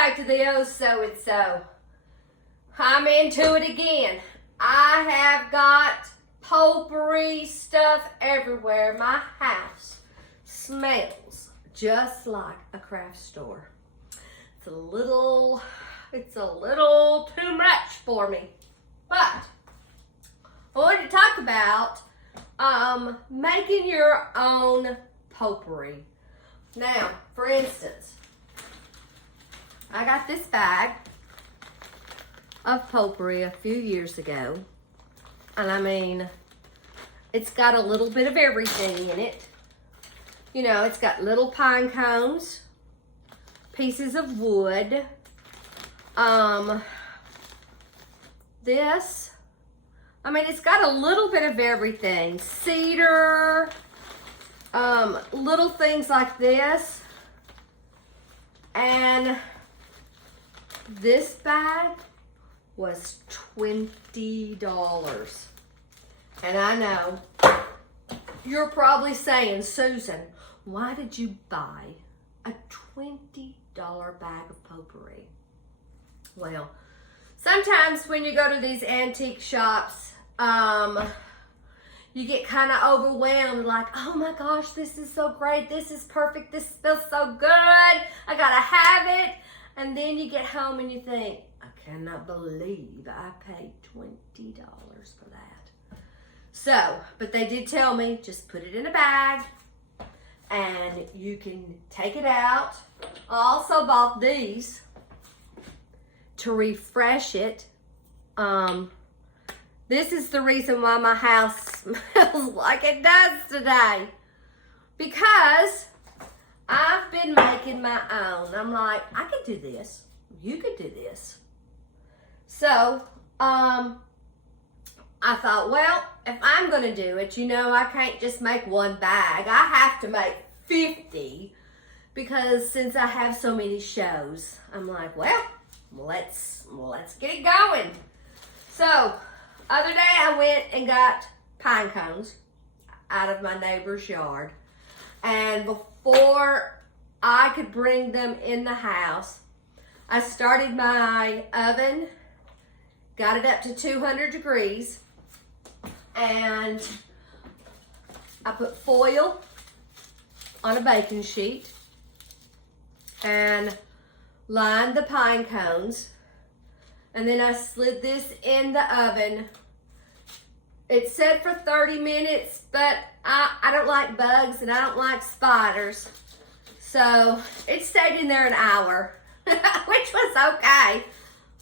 back to the Oh So and So. I'm into it again. I have got potpourri stuff everywhere. My house smells just like a craft store. It's a little too much for me. But I wanted to talk about making your own potpourri. Now, for instance, I got this bag of potpourri a few years ago. And I mean, it's got a little bit of everything in it. You know, it's got little pine cones, pieces of wood, it's got a little bit of everything. Cedar, little things like this. And this bag was $20. And I know you're probably saying, Susan, why did you buy a $20 bag of potpourri? Well, sometimes when you go to these antique shops, you get kind of overwhelmed, like, oh my gosh, this is so great, this is perfect, this smells so good, I gotta have it. And then you get home and you think, I cannot believe I paid $20 for that. So, but they did tell me, just put it in a bag and you can take it out. I also bought these to refresh it. This is the reason why my house smells like it does today. Because I've been making my own. I'm like, I could do this. You could do this. So, I thought, well, if I'm going to do it, you know, I can't just make one bag. I have to make 50 because since I have so many shows, I'm like, well, let's get it going. So, other day I went and got pine cones out of my neighbor's yard. And before I could bring them in the house, I started my oven, got it up to 200 degrees, and I put foil on a baking sheet and lined the pine cones. And then I slid this in the oven. It said for 30 minutes, but I don't like bugs and I don't like spiders. So it stayed in there an hour, which was okay.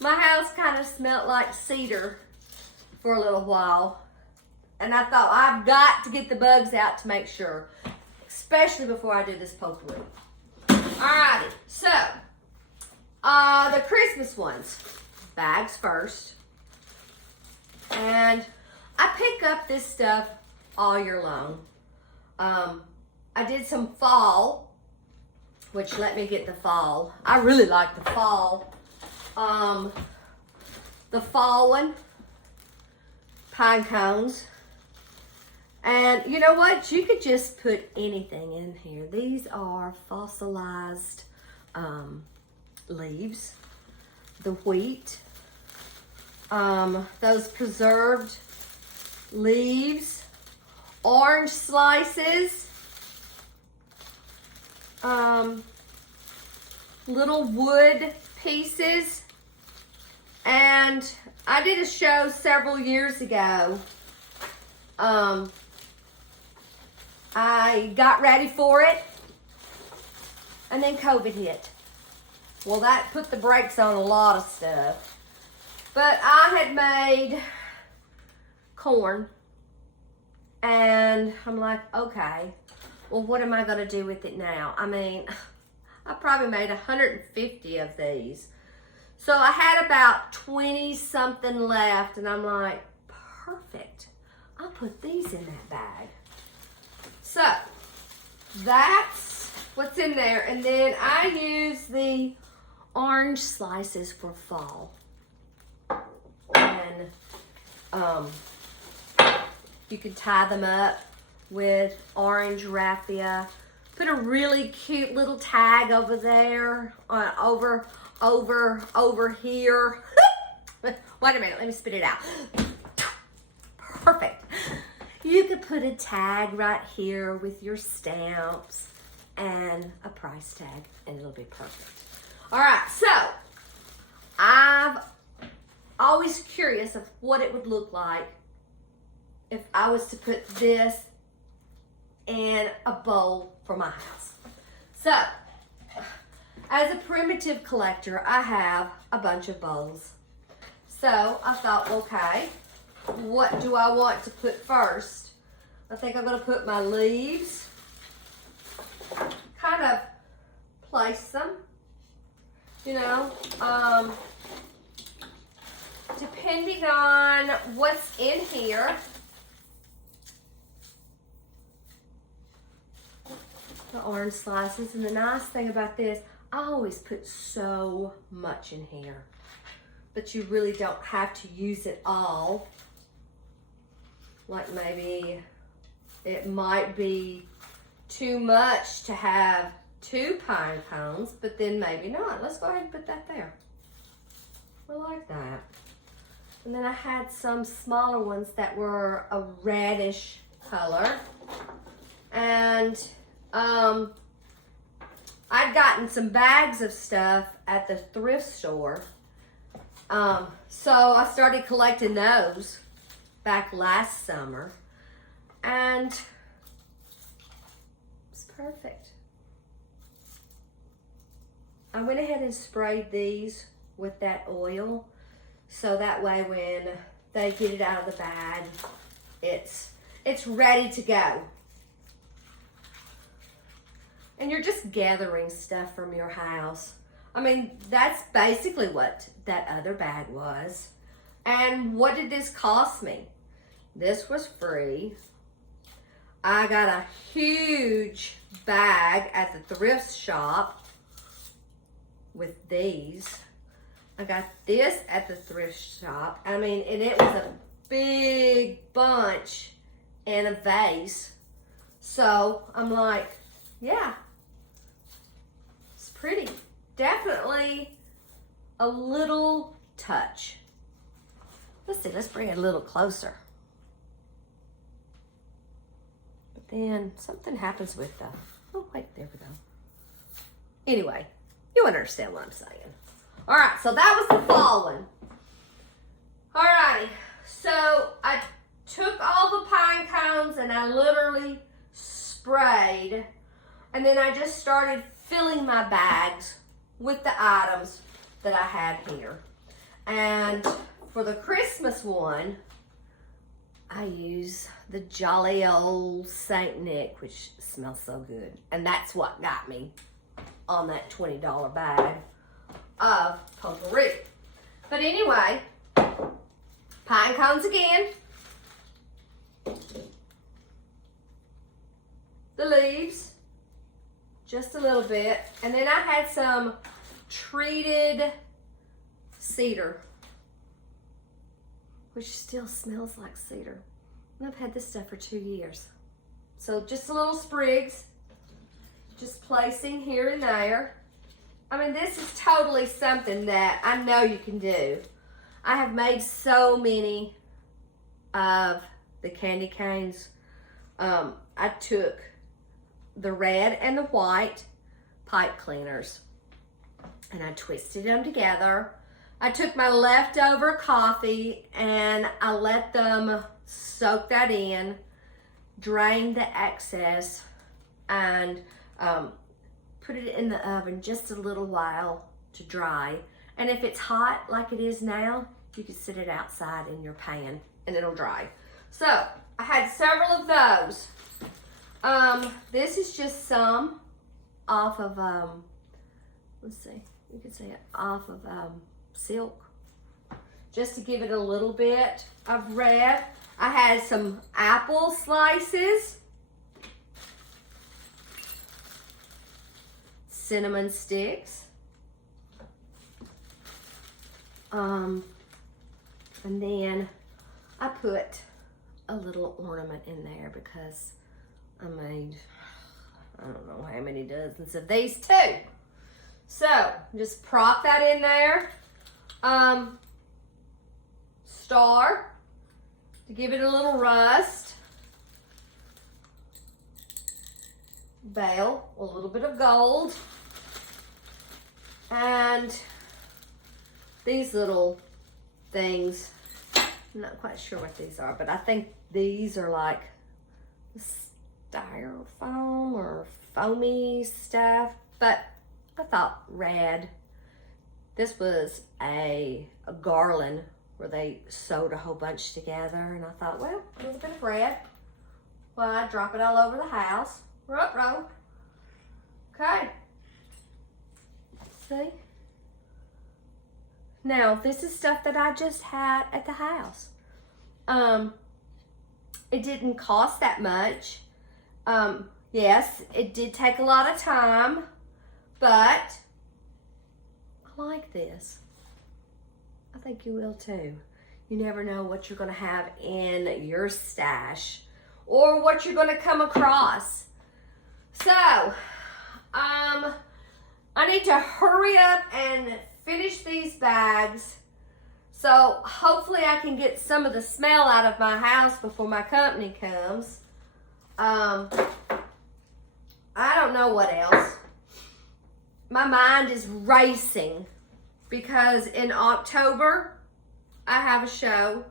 My house kind of smelled like cedar for a little while. And I thought, I've got to get the bugs out to make sure, especially before I do this potpourri. Alrighty, so the Christmas ones. Bags first. And I pick up this stuff all year long. I did some fall, which let me get the fall. I really like the fall. The fall one, pine cones. And you know what? You could just put anything in here. These are fossilized leaves. The wheat. Those preserved leaves, orange slices, little wood pieces. And I did a show several years ago. I got ready for it, and then COVID hit. Well, that put the brakes on a lot of stuff. But I had made corn, and I'm like, okay, well, what am I going to do with it now? I mean, I probably made 150 of these. So I had about 20 something left, and I'm like, perfect. I'll put these in that bag. So that's what's in there. And then I use the orange slices for fall. And you could tie them up with orange raffia, Put a really cute little tag over there, over here. Wait a minute, let me spit it out. Perfect. You could put a tag right here with your stamps and a price tag, and it'll be perfect. All right, so I've always curious of what it would look like if I was to put this in a bowl for my house. So, as a primitive collector, I have a bunch of bowls. So I thought, okay, what do I want to put first? I think I'm gonna put my leaves, kind of place them, you know, depending on what's in here. The orange slices, and the nice thing about this, I always put so much in here, but you really don't have to use it all. Like maybe it might be too much to have 2 pine cones, but then maybe not. Let's go ahead and put that there. I like that. And then I had some smaller ones that were a reddish color. And I'd gotten some bags of stuff at the thrift store. So I started collecting those back last summer. And it's perfect. I went ahead and sprayed these with that oil, so that way when they get it out of the bag, it's ready to go. And you're just gathering stuff from your house. I mean, that's basically what that other bag was. And what did this cost me? This was free. I got a huge bag at the thrift shop with these. I got this at the thrift shop. I mean, and it was a big bunch in a vase. So I'm like, yeah, it's pretty. Definitely a little touch. Let's see, let's bring it a little closer. But then something happens with the, oh wait, there we go. Anyway, you understand what I'm saying. All right, so that was the fall one. All righty, so I took all the pine cones and I literally sprayed, and then I just started filling my bags with the items that I had here. And for the Christmas one, I use the jolly old Saint Nick, which smells so good. And that's what got me on that $20 bag of potpourri. But anyway, pine cones again. The leaves, just a little bit. And then I had some treated cedar, which still smells like cedar. And I've had this stuff for 2 years. So just a little sprigs, just placing here and there. I mean, this is totally something that I know you can do. I have made so many of the candy canes. I took the red and the white pipe cleaners and I twisted them together. I took my leftover coffee and I let them soak that in, drained the excess, and put it in the oven just a little while to dry. And if it's hot like it is now, you can sit it outside in your pan and it'll dry. So I had several of those. This is just some off of, let's see, you could say it off of silk, just to give it a little bit of red. I had some apple slices, cinnamon sticks, and then I put a little ornament in there because I I don't know how many dozens of these too. So just prop that in there. Star to give it a little rust. Bale, a little bit of gold. And these little things, I'm not quite sure what these are, but I think these are like styrofoam or foamy stuff, but I thought red. This was a garland where they sewed a whole bunch together, and I thought, well, a little bit of red. Well, I drop it all over the house. Ruh-roh. Okay. See? Now, this is stuff that I just had at the house. It didn't cost that much. Yes, it did take a lot of time, but I like this. I think you will too. You never know what you're going to have in your stash or what you're going to come across. So, I need to hurry up and finish these bags. So, hopefully I can get some of the smell out of my house before my company comes. I don't know what else. My mind is racing because in October, I have a show.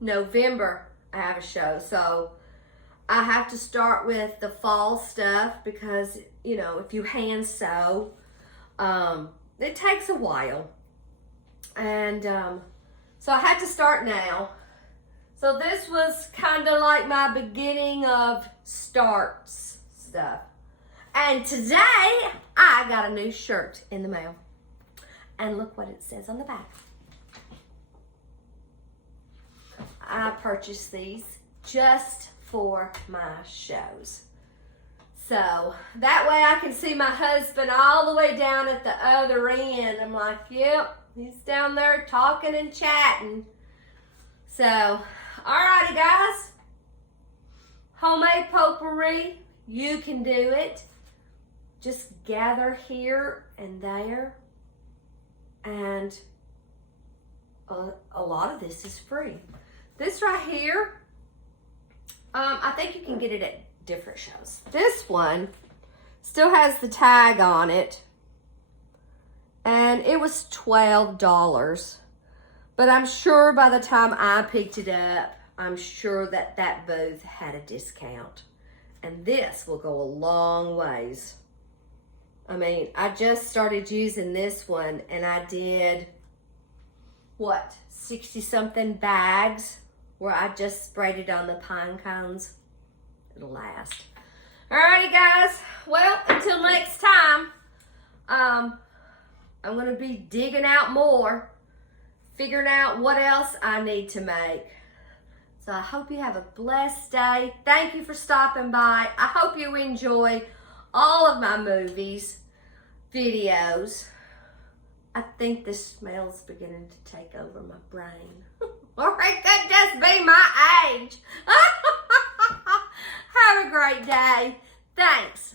November, I have a show. So I have to start with the fall stuff because, you know, if you hand sew, it takes a while. And so I had to start now. So this was kind of like my beginning of starts stuff. And today, I got a new shirt in the mail. And look what it says on the back. I purchased these just for my shows. So that way I can see my husband all the way down at the other end. I'm like, yep, he's down there talking and chatting. So, alrighty guys. Homemade potpourri, you can do it. Just gather here and there. And a lot of this is free. This right here, I think you can get it at different shows. This one still has the tag on it. And it was $12. But I'm sure by the time I picked it up, I'm sure that that booth had a discount. And this will go a long ways. I mean, I just started using this one and I did, what, 60-something bags where I just sprayed it on the pine cones. It'll last. Alrighty, guys. Well, until next time, I'm going to be digging out more, figuring out what else I need to make. So I hope you have a blessed day. Thank you for stopping by. I hope you enjoy all of my movies, videos. I think the smell's beginning to take over my brain. Or it could just be my age. Have a great day. Thanks.